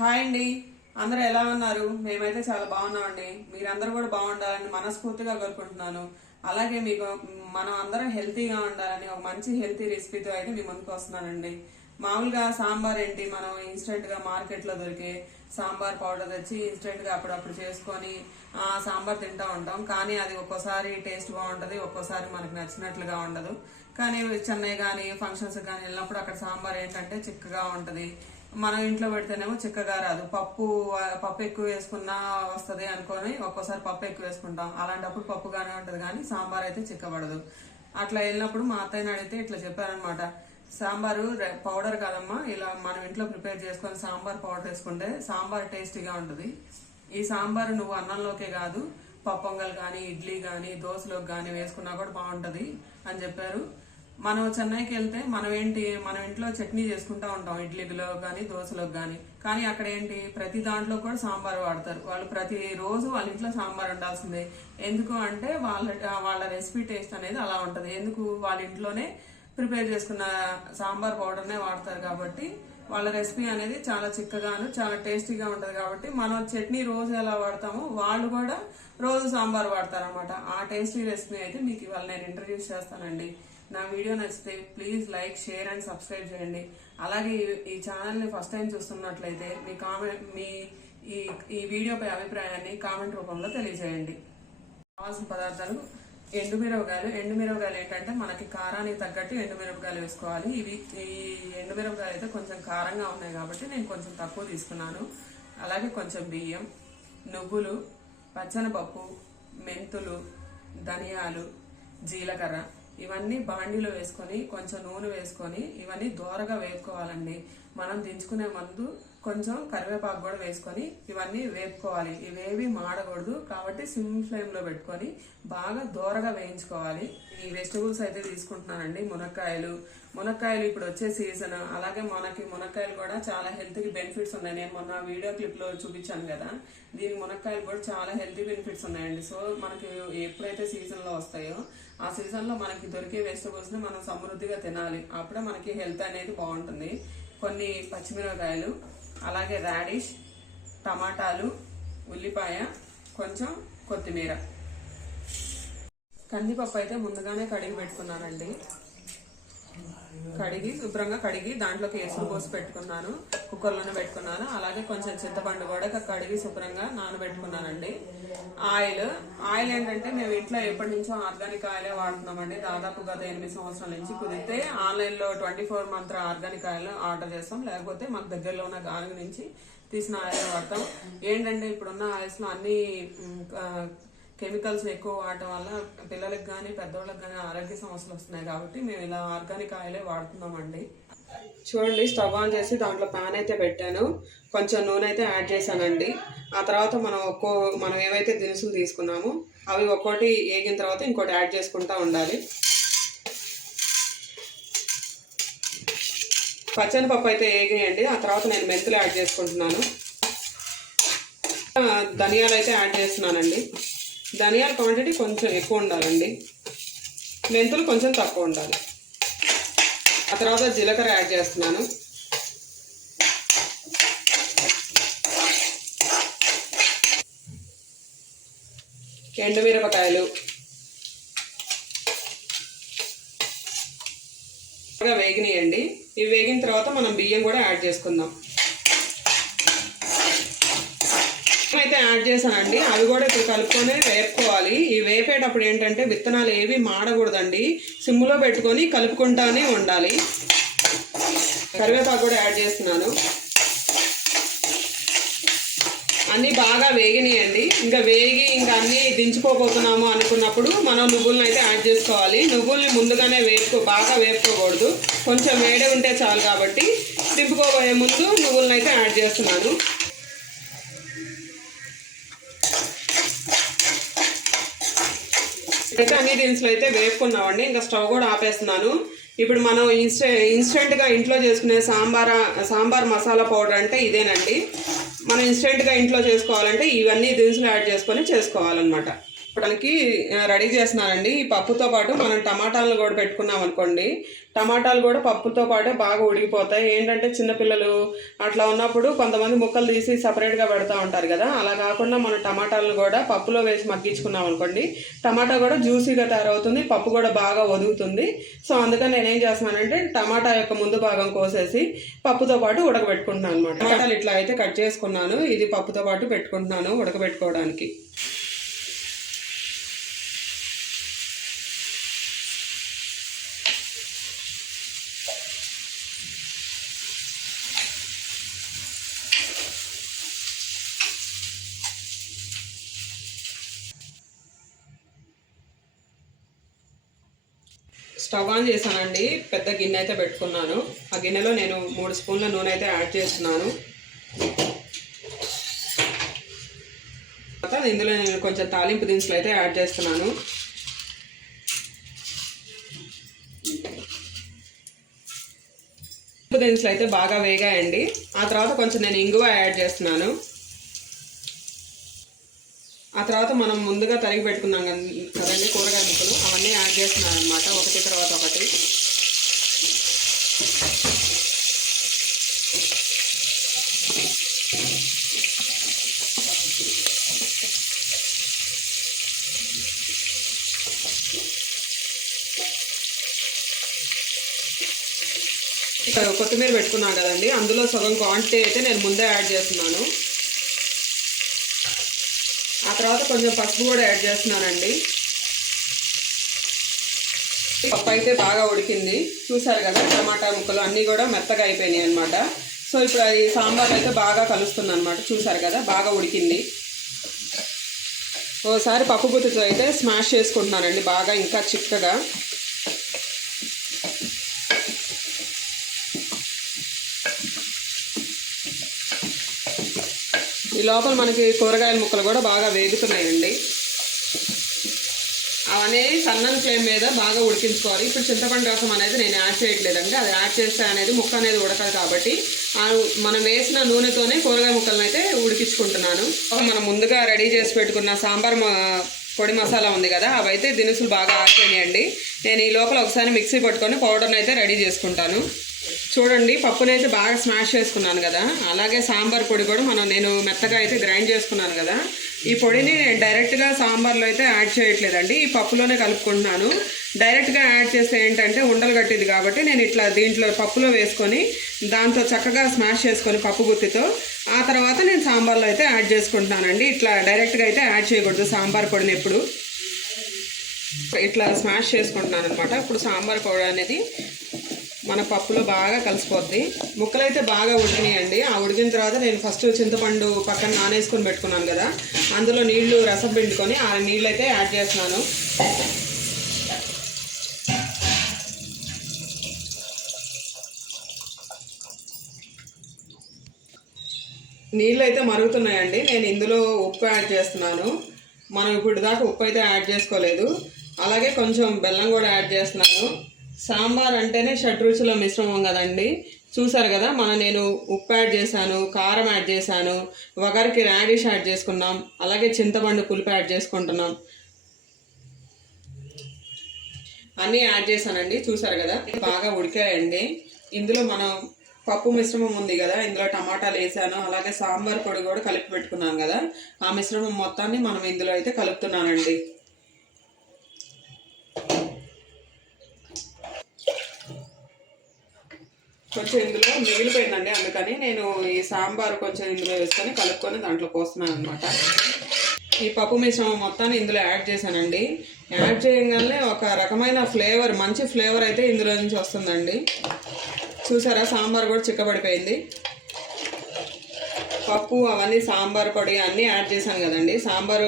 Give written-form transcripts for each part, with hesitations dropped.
Hi అండి, అందరూ ఎలా ఉన్నారు? మేమైతే చాలా బాగున్నామండి. మీరందరూ కూడా బాగుండాలని మనస్ఫూర్తిగా కోరుకుంటున్నాను. అలాగే మీకు మనం అందరం హెల్తీగా ఉండాలని ఒక మంచి హెల్తీ రెసిపీతో అయితే మీ ముందుకు వస్తున్నానండి. మామూలుగా సాంబార్ ఏంటి, మనం ఇన్స్టెంట్ గా మార్కెట్ లో దొరికే సాంబార్ పౌడర్ తెచ్చి ఇన్స్టెంట్ గా అప్పుడప్పుడు చేసుకొని సాంబార్ తింటా ఉంటాం. కానీ అది ఒక్కోసారి టేస్ట్ బాగుంటది, ఒక్కోసారి మనకు నచ్చినట్లుగా ఉండదు. కానీ చెన్నై కానీ ఫంక్షన్స్ కానీ వెళ్ళినప్పుడు అక్కడ సాంబార్ ఏంటంటే చిక్కగా ఉంటది. మనం ఇంట్లో పెడితేనేమో చిక్కగా రాదు. పప్పు ఎక్కువ వేసుకున్నా వస్తుంది అనుకొని ఒక్కోసారి పప్పు ఎక్కువ వేసుకుంటాం. అలాంటప్పుడు పప్పుగానే ఉంటది కానీ సాంబార్ అయితే చిక్కబడదు. అట్లా వెళ్ళినప్పుడు మా అత్తయ్యని అడిగితే ఇట్లా చెప్పారనమాట. సాంబారు పౌడర్ కాదమ్మా, ఇలా మనం ఇంట్లో ప్రిపేర్ చేసుకొని సాంబార్ పౌడర్ వేసుకుంటే సాంబార్ టేస్టీగా ఉంటుంది. ఈ సాంబారు నువ్వు అన్నంలోకే కాదు, పప్పొంగల్ కానీ ఇడ్లీ కానీ దోశలోకి కానీ వేసుకున్నా కూడా బాగుంటది అని చెప్పారు. మనం చెన్నైకి వెళ్తే మనం ఇంట్లో చట్నీ చేసుకుంటా ఉంటాం, ఇడ్లీలో కానీ దోశలోకి కానీ అక్కడ ఏంటి ప్రతి దాంట్లో కూడా సాంబార్ వాడతారు. వాళ్ళు ప్రతి రోజు వాళ్ళ ఇంట్లో సాంబార్ ఉండాల్సిందే. ఎందుకు అంటే వాళ్ళ రెసిపీ టేస్ట్ అనేది అలా ఉంటది. ఎందుకు వాళ్ళ ఇంట్లోనే ప్రిపేర్ చేసుకున్న సాంబార్ పౌడర్నే వాడతారు కాబట్టి వాళ్ళ రెసిపీ అనేది చాలా చిక్కగాను చాలా టేస్టీగా ఉంటది. కాబట్టి మనం చట్నీ రోజు ఎలా వాడతామో వాళ్ళు కూడా రోజు సాంబార్ వాడతారనమాట. ఆ టేస్టీ రెసిపీ అయితే మీకు ఇవాళ నేను ఇంట్రడ్యూస్ చేస్తానండి. నా వీడియో నచ్చితే please like, share and subscribe చేయండి. అలాగే ఈ ఛానల్ని ఫస్ట్ టైం చూస్తున్నట్లయితే ఈ వీడియోపై అభిప్రాయాన్ని కామెంట్ రూపంలో తెలియజేయండి. కావాల్సిన పదార్థాలు ఎండుమిరపకాయలు ఏంటంటే మనకి కారానికి తగ్గట్టు ఎండుమిరపకాయలు వేసుకోవాలి. ఈ ఎండుమిరపకాయలు అయితే కొంచెం కారంగా ఉన్నాయి కాబట్టి నేను కొంచెం తక్కువ తీసుకున్నాను. అలాగే కొంచెం బియ్యం, నువ్వులు, పచ్చనపప్పు, మెంతులు, ధనియాలు, జీలకర్ర ఇవన్నీ బాండీలో వేసుకొని కొంచెం నూనె వేసుకొని ఇవన్నీ దోరగా వేపుకోవాలండి. మనం దించుకునే ముందు కొంచెం కరివేపాకు కూడా వేసుకొని ఇవన్నీ వేపుకోవాలి. ఇవేవి మాడకూడదు కాబట్టి సిమ్ ఫ్లేమ్ లో పెట్టుకొని బాగా దోరగా వేయించుకోవాలి. ఈ వెజిటబుల్స్ అయితే తీసుకుంటున్నానండి. మునక్కాయలు ఇప్పుడు వచ్చే సీజన్. అలాగే మనకి మునక్కాయలు కూడా చాలా హెల్త్ కి బెనిఫిట్స్ ఉన్నాయి. నేను మొన్న వీడియో క్లిప్ లో చూపించాను కదా, దీని మునక్కాయలు కూడా చాలా హెల్తీ బెనిఫిట్స్ ఉన్నాయండి. సో మనకి ఎప్పుడైతే సీజన్ లో వస్తాయో ఆ సీజన్ లో మనకి దొరికే వెజిటబుల్స్ ని మనం సమృద్ధిగా తినాలి. అప్పుడే మనకి హెల్త్ అనేది బాగుంటుంది. కొన్ని పచ్చిమిరపకాయలు, అలాగే రాడిష్, టమాటాలు, ఉల్లిపాయ, కొంచెం కొత్తిమీర. కందిపప్పు అయితే ముందుగానే కడిగి పెట్టుకున్నానండి. శుభ్రంగా కడిగి దాంట్లోకి ఎసురు పోసి పెట్టుకున్నాను, కుక్కర్లోనే పెట్టుకున్నాను. అలాగే కొంచెం చింతపండు కూడా కడిగి శుభ్రంగా నానబెట్టుకున్నానండి. ఆయిల్ ఏంటంటే మేము ఇంట్లో ఎప్పటి నుంచో ఆర్గానిక్ ఆయిలే వాడుతున్నామండి. దాదాపు గత 8 సంవత్సరాల నుంచి. కుదిరితే ఆన్లైన్ లో 24 మంత్ర ఆర్గానిక్ ఆయిల్ ఆర్డర్ చేస్తాం, లేకపోతే మాకు దగ్గరలో ఉన్న గానుగ నుంచి తీసిన ఆయిల్ వాడతాం. ఏంటంటే ఇప్పుడున్న ఆయిల్స్ లో అన్ని కెమికల్స్ ఎక్కువ వాడటం వల్ల పిల్లలకు కానీ పెద్దవాళ్ళకి కానీ ఆరోగ్య సమస్యలు వస్తున్నాయి. కాబట్టి మేము ఇలా ఆర్గానిక్ ఆయిలే వాడుతున్నామండి. చూడండి, స్టవ్ ఆన్ చేసి దాంట్లో ప్యాన్ అయితే పెట్టాను. కొంచెం నూనె అయితే యాడ్ చేశానండి. ఆ తర్వాత మనం ఏవైతే దినుసులు తీసుకున్నామో అవి ఒక్కోటి వేగిన తర్వాత ఇంకోటి యాడ్ చేసుకుంటా ఉండాలి. పచ్చనిపప్పు అయితే వేగినాయండి. ఆ తర్వాత నేను మెంతులు యాడ్ చేసుకుంటున్నాను. ధనియాలు అయితే యాడ్ చేస్తున్నానండి. ధనియాల క్వాంటిటీ కొంచెం ఎక్కువ ఉండాలండి, మెంతులు కొంచెం తక్కువ ఉండాలి. ఆ తర్వాత జీలకర్ర యాడ్ చేస్తున్నాను. ఎండుమిరపకాయలు బాగా వేగినాయండి. ఇవి వేగిన తర్వాత మనం బియ్యం కూడా యాడ్ చేసుకుందాం. అయితే యాడ్ చేశానండి. అవి కూడా ఇప్పుడు కలుపుకొని వేపుకోవాలి. ఈ వేపేటప్పుడు ఏంటంటే విత్తనాలు ఏవి మాడకూడదండి, సిమ్లో పెట్టుకొని కలుపుకుంటానే ఉండాలి. కరివేపాకు కూడా యాడ్ చేస్తున్నాను. అన్నీ బాగా వేగినాయండి. ఇంకా అన్నీ దించుకోబోతున్నాము అనుకున్నప్పుడు మనం నువ్వులను అయితే యాడ్ చేసుకోవాలి. నువ్వుల్ని ముందుగానే బాగా వేపుకోకూడదు, కొంచెం వేడి ఉంటే చాలు. కాబట్టి దింపుకోబోయే ముందు నువ్వులను అయితే యాడ్ చేస్తున్నాను. అయితే అన్ని దినుసులు అయితే వేపుకున్నామండి. ఇంకా స్టవ్ కూడా ఆపేస్తున్నాను. ఇప్పుడు మనం ఇన్స్టెంట్గా ఇంట్లో చేసుకునే సాంబార్ మసాలా పౌడర్ అంటే ఇదేనండి. మనం ఇన్స్టెంట్గా ఇంట్లో చేసుకోవాలంటే ఇవన్నీ దినుసులు యాడ్ చేసుకొని చేసుకోవాలన్నమాట. దానికి రెడీ చేస్తున్నానండి. ఈ పప్పుతో పాటు మనం టమాటాలను కూడా పెట్టుకున్నాం అనుకోండి, టమాటాలు కూడా పప్పుతో పాటే బాగా ఉడికిపోతాయి. ఏంటంటే చిన్నపిల్లలు అట్లా ఉన్నప్పుడు కొంతమంది ముక్కలు తీసి సపరేట్గా పెడతా ఉంటారు కదా, అలా కాకుండా మనం టమాటాలను కూడా పప్పులో వేసి మగ్గించుకున్నాం అనుకోండి, టమాటా కూడా జ్యూసీగా తయారవుతుంది, పప్పు కూడా బాగా ఒదుగుతుంది. సో అందుకని నేనేం చేస్తున్నానంటే టమాటా యొక్క ముందు భాగం కోసేసి పప్పుతో పాటు ఉడకబెట్టుకుంటున్నాను అనమాట. టమాటాలు ఇట్లా అయితే కట్ చేసుకున్నాను, ఇది పప్పుతో పాటు పెట్టుకుంటున్నాను ఉడకబెట్టుకోవడానికి. స్టవ్ ఆన్ చేశానండి, పెద్ద గిన్నె అయితే పెట్టుకున్నాను. ఆ గిన్నెలో నేను 3 స్పూన్ల నూనె అయితే యాడ్ చేస్తున్నాను. తర్వాత ఇందులో నేను కొంచెం తాలింపు దినుసులు అయితే యాడ్ చేస్తున్నాను. తాలింపు దినుసులు అయితే బాగా వేగాయండి. ఆ తర్వాత కొంచెం నేను ఇంగువ యాడ్ చేస్తున్నాను. ఆ తర్వాత మనం ముందుగా తరిగి పెట్టుకున్నాం కదండి కూరగాయ ముక్కలు, అవన్నీ యాడ్ చేస్తున్నాను అనమాట, ఒకటి తర్వాత ఒకటి. కొత్తిమీర పెట్టుకున్నాను కదండి, అందులో సగం క్వాంటిటీ అయితే నేను ముందే యాడ్ చేస్తున్నాను. ఆ తర్వాత కొంచెం పసుపు కూడా యాడ్ చేస్తున్నానండి. పప్పు అయితే బాగా ఉడికింది, చూసారు కదా, టమాటా ముక్కలు అన్నీ కూడా మెత్తగా అయిపోయినాయి అనమాట. సో ఇప్పుడు అది సాంబార్ అయితే బాగా కలుస్తుంది అనమాట, చూసారు కదా, బాగా ఉడికింది. ఓసారి పప్పు గుత్తితో అయితే స్మాష్ చేసుకుంటున్నానండి బాగా, ఇంకా చిక్కగా. ఈ లోపల మనకి కూరగాయల ముక్కలు కూడా బాగా వేగుతున్నాయండి. అవన్నీ సన్నని ఫ్లేమ్ మీద బాగా ఉడికించుకోవాలి. ఇప్పుడు చింతపండు రసం అనేది నేను యాడ్ చేయట్లేదండి, అది యాడ్ చేస్తే అనేది ముక్క అనేది ఉడకదు కాబట్టి మనం వేసిన నూనెతోనే కూరగాయ ముక్కలను అయితే ఉడికించుకుంటున్నాను. మనం ముందుగా రెడీ చేసి పెట్టుకున్న సాంబార్ పొడి మసాలా ఉంది కదా, అవైతే దినుసులు బాగా ఆరిపోయినాయండి. నేను ఈ లోపల ఒకసారి మిక్సీ పట్టుకొని పౌడర్ని అయితే రెడీ చేసుకుంటాను. చూడండి, పప్పునైతే బాగా స్మాష్ చేసుకున్నాను కదా, అలాగే సాంబార్ పొడి కూడా నేను మెత్తగా అయితే గ్రైండ్ చేసుకున్నాను కదా, ఈ పొడిని నేను డైరెక్ట్గా సాంబార్లో అయితే యాడ్ చేయట్లేదండి, ఈ పప్పులోనే కలుపుకుంటున్నాను. డైరెక్ట్గా యాడ్ చేస్తే ఏంటంటే ఉండలు కట్టింది కాబట్టి నేను ఇట్లా దీంట్లో పప్పులో వేసుకొని దాంతో చక్కగా స్మాష్ చేసుకొని పప్పు గుత్తితో ఆ తర్వాత నేను సాంబార్లో అయితే యాడ్ చేసుకుంటున్నానండి. ఇట్లా డైరెక్ట్గా అయితే యాడ్ చేయకూడదు సాంబార్ పొడిని ఎప్పుడు. ఇట్లా స్మాష్ చేసుకుంటున్నాను అనమాట. ఇప్పుడు సాంబార్ పొడి అనేది మన పప్పులో బాగా కలిసిపోద్ది. ముక్కలు అయితే బాగా ఉడికినాయండి. ఆ ఉడికిన తర్వాత నేను ఫస్ట్ చింతపండు పక్కన నానేసుకొని పెట్టుకున్నాను కదా, అందులో నీళ్లు రసం పిండుకొని ఆ నీళ్ళు అయితే యాడ్ చేస్తున్నాను. నీళ్ళు అయితే మరుగుతున్నాయండి. నేను ఇందులో ఉప్పు యాడ్ చేస్తున్నాను. మనం ఇప్పుడు దాకా ఉప్పు అయితే యాడ్ చేసుకోలేదు. అలాగే కొంచెం బెల్లం కూడా యాడ్ చేస్తున్నాను. సాంబార్ అంటేనే షడ్రుచుల మిశ్రమం కదండి, చూసారు కదా. నేను ఉప్పు యాడ్ చేశాను, కారం యాడ్ చేశాను, వగరికి రాడిష్ యాడ్ చేసుకున్నాం, అలాగే చింతపండు పులుపు యాడ్ చేసుకుంటున్నాం, అన్నీ యాడ్ చేశానండి. చూసారు కదా, బాగా ఉడికాయండి. ఇందులో మనం పప్పు మిశ్రమం ఉంది కదా, ఇందులో టమాటాలు వేసాను, అలాగే సాంబార్ పొడి కూడా కలిపి పెట్టుకున్నాను కదా, ఆ మిశ్రమం మొత్తాన్ని మనం ఇందులో అయితే కలుపుతున్నానండి. కొంచెం ఇందులో మిగిలిపోయిందండి, అందుకని నేను ఈ సాంబార్ కొంచెం ఇందులో వేసుకొని కలుపుకొని దాంట్లో పోస్తున్నాను అనమాట. ఈ పప్పు మిశ్రమం మొత్తాన్ని ఇందులో యాడ్ చేశానండి. యాడ్ చేయగానే ఒక రకమైన ఫ్లేవర్, మంచి ఫ్లేవర్ అయితే ఇందులో నుంచి వస్తుందండి. చూసారా, సాంబార్ కూడా చిక్కబడిపోయింది. పప్పు అవన్నీ సాంబార్ పొడి అన్నీ యాడ్ చేశాను కదండి, సాంబారు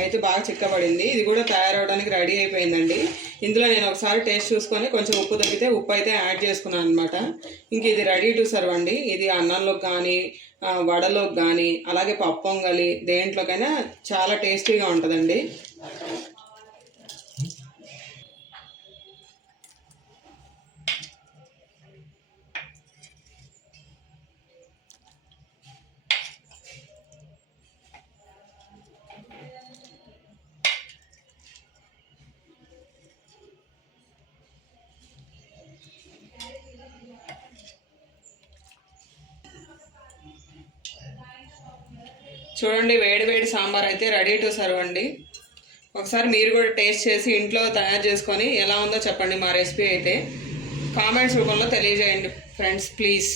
అయితే బాగా చిక్కబడింది. ఇది కూడా తయారవడానికి రెడీ అయిపోయిందండి. ఇందులో నేను ఒకసారి టేస్ట్ చూసుకొని కొంచెం ఉప్పు తగ్గితే ఉప్పు అయితే యాడ్ చేసుకున్నాను అనమాట. ఇంక ఇది రెడీ టు సర్వ్ అండి. ఇది అన్నంలోకి కానీ వడలోకి కానీ అలాగే పప్పు పొంగలి దేంట్లోకైనా చాలా టేస్టీగా ఉంటుందండి. చూడండి, వేడి వేడి సాంబార్ అయితే రెడీ టు సర్వ్ అండి. ఒకసారి మీరు కూడా టేస్ట్ చేసి ఇంట్లో తయారు చేసుకొని ఎలా ఉందో చెప్పండి. మా రెసిపీ అయితే కామెంట్స్ రూపంలో తెలియజేయండి ఫ్రెండ్స్, ప్లీజ్.